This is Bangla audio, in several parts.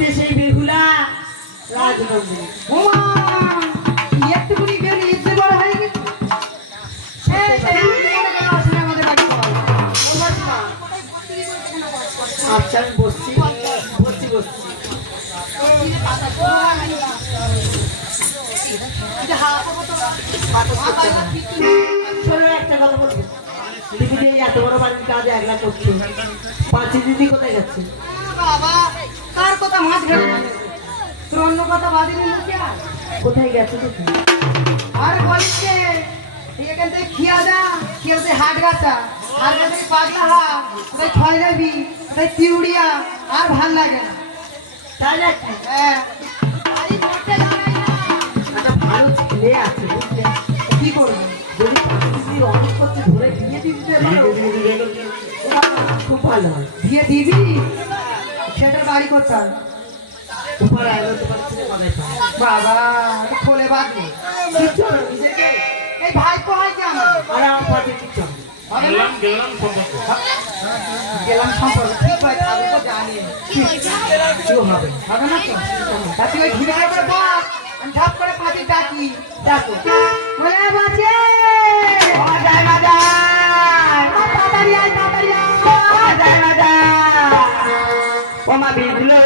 যে সেই বেহুলা রাজনন্দিনী ওমা একটুকুনি বেরিয়ে এসে বড় হয়ে গেছে। ও মাসিমা, আচ্ছা আমি বসছি। বসছি বসছি। শোনো একটা কথা বলব। দিদি এত বড় বাড়ির কাজ একলা করছে। পাঁচি দিদি কোথায় যাচ্ছে? বাবা কার কথা মাছ ঘেরে তোর অন্য কথা বাদিনি মুখে? কোথায় গেছে আর বলিস কে? এখান থেকে খিয়া যা খিয়া থেকে হাট গাছা হাট গাছা পাগলা হা তাই ছয় নেবি তাই তিউড়িয়া আর ভালো লাগে না। তাই নাকি? হ্যাঁ। ভালো ছেলে আছে কি করব? যদি অনেক ধরে বিয়ে দিতে খুব ভালো দিয়ে দিবি? সেটার বাড়ি পায় বাবা খোলে বাঁধবে। এই ভাইপো হয় কি আমার? আর আমার পাশে কিচ্ছু হবে না। হবে না? গেলাম গেলাম সম্পর্ক। গেলাম সম্পর্ক। ঠিক হয় তো জানি। কিছু হবে হবে না তো? তা ওই ঘিরে আমি ঝাপ করে পাতি ডাকি। ডাকো। বলে বাঁচে ওমা বিজলো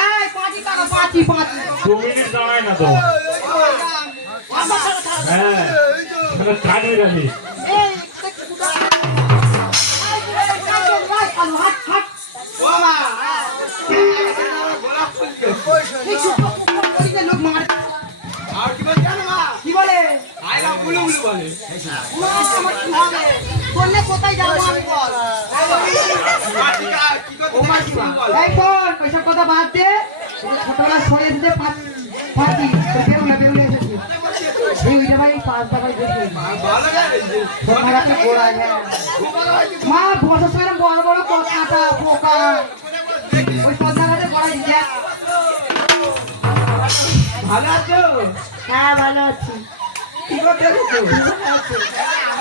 এই পাঁচি টাকা পাঁচি পাঁচি দু মিনিট দাঁড়ায় না তো। হ্যাঁ গেছে এই হাট হাট। লোক মারে। কি বলে? মা, আমার কি হবে? বললে কোথায় যাব আমি বল। এই শোন, ওইসব কথা বাদ দে। ছোটবেলা সরে দিতে পারছি বেরো না এসেছি। এই ওইটা ভাই পাঁচটা ভাই দেখি তোমার একটা গোড়া হ্যাঁ মা বসার সময় বড় বড় কাঁটা পোকা। ওই পদ্মা দিয়ে ভালো আছো? হ্যাঁ ভালো আছি। কি করতে?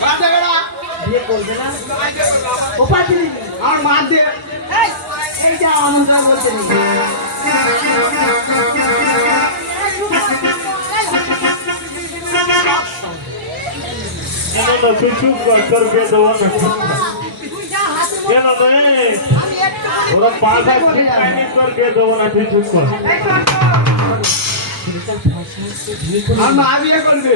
বিয়ে করবে না ও আমার মা দে। এইটা আমন্ত্রণ বলতে নেই। কেন তো তুই চুপ কর তোর বিয়ে দেবো না। চুপ কর। কেন তো ওরা পাশা ঠিক হয়নি তোর বিয়ে দেবো না তুই চুপ কর আমার মা করবে।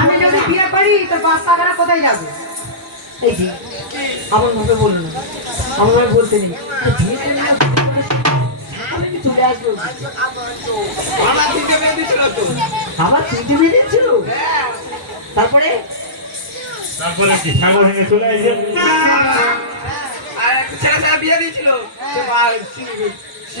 আমি যদি বিয়ে করি তো বাচ্চারা কোথায় যাবে এই যে আমার ভাবে বলল আমার বলতে নেই চলে আসব আমার তিনটে দিচ্ছিল তারপরে তারপরে কি সাগর ভেঙে চলে আসবে আর ছেলে ছেলে বিয়ে দিয়েছিল সে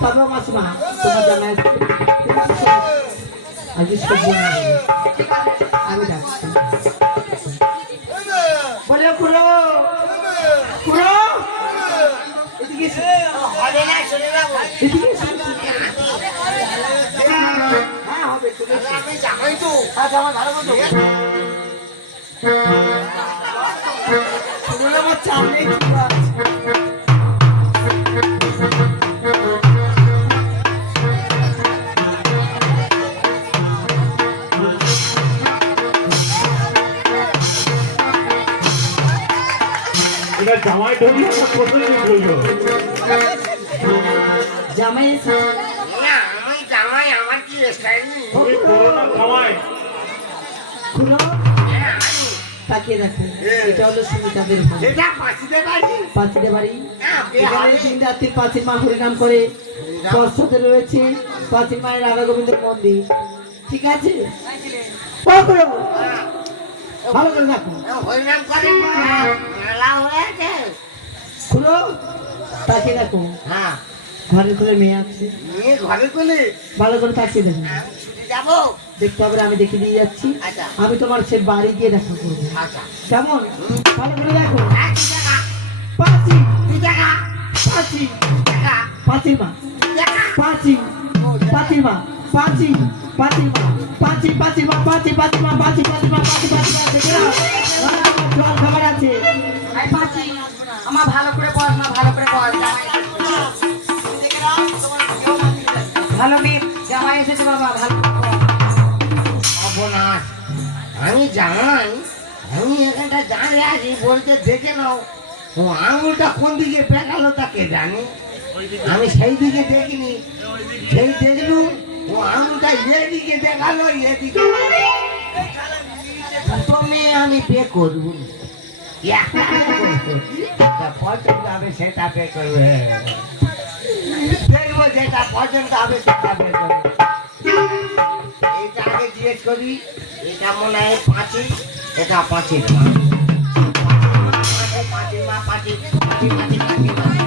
তবে মাসিমা তোমার জামাই আজকে সবজি আমি ডাকছি। এসো। হ্যাঁ এসো। আচ্ছা, আমার ভালো মতো। আমার জামাই না কোথায় ধরলো জামাই এসেছে। তুমি করো জামাই খুলো। তাকিয়ে দেখো। এটা হলো সুমিতাদের ঘর এটা পাশিতে বাড়ি? পাঁচিদের বাড়ি। এখানে তিন রাত্রির পাঁচির মা হরিনাম করে। পশ্চাতে রয়েছে পাঁচির মায়ের রাধা গোবিন্দ মন্দির। ঠিক আছে? করো। ভালো করে দেখো খুলো তাকিয়ে দেখো। ঘরে খুলে মেয়ে আছে। ঘরে তুলি ভালো করে তাকিয়ে দেখো। যাব। দেখতে হবে আমি দেখে দিয়ে যাচ্ছি। আচ্ছা। আমি তোমার সে বাড়ি গিয়ে দেখা করব। আচ্ছা। কেমন? ভালো করে দেখো। পাঁচি। পাঁচি। পাঁচি। পাঁচির মা। পাঁচি। পাঁচির মা। পাঁচি পাঁচির মা। পাঁচি পাঁচির মা। পাঁচি পাঁচির মা। পাঁচি পাঁচির মা। দেখে নাও। জল খাবার আছে আমার ভালো করে পড়াশোনা ভালো করে পড় ভালো মেয়ে জামাই এসেছে বাবা ভালো করে আমি জানাই আমি এখানটা দাঁড়িয়ে আছি বলতে দেখে নাও। ও আঙুলটা কোন দিকে পেটালো তাকে জানি? আমি সেই দিকে দেখিনি। সেই দেখলুম ও আঙুলটা এদিকে দেখাল এদিকে। দুটো মেয়ে আমি বিয়ে করব। পছন্দ হবে সেটা পে করবে দেখব যেটা পছন্দ হবে সেটা পে করবে এটা আগে জিজ্ঞেস করি এটা মনে হয় পাঁচি এটা মা মা পাঁচি পাঁচি পাঁচি পাঁচি পাঁচি পাঁচি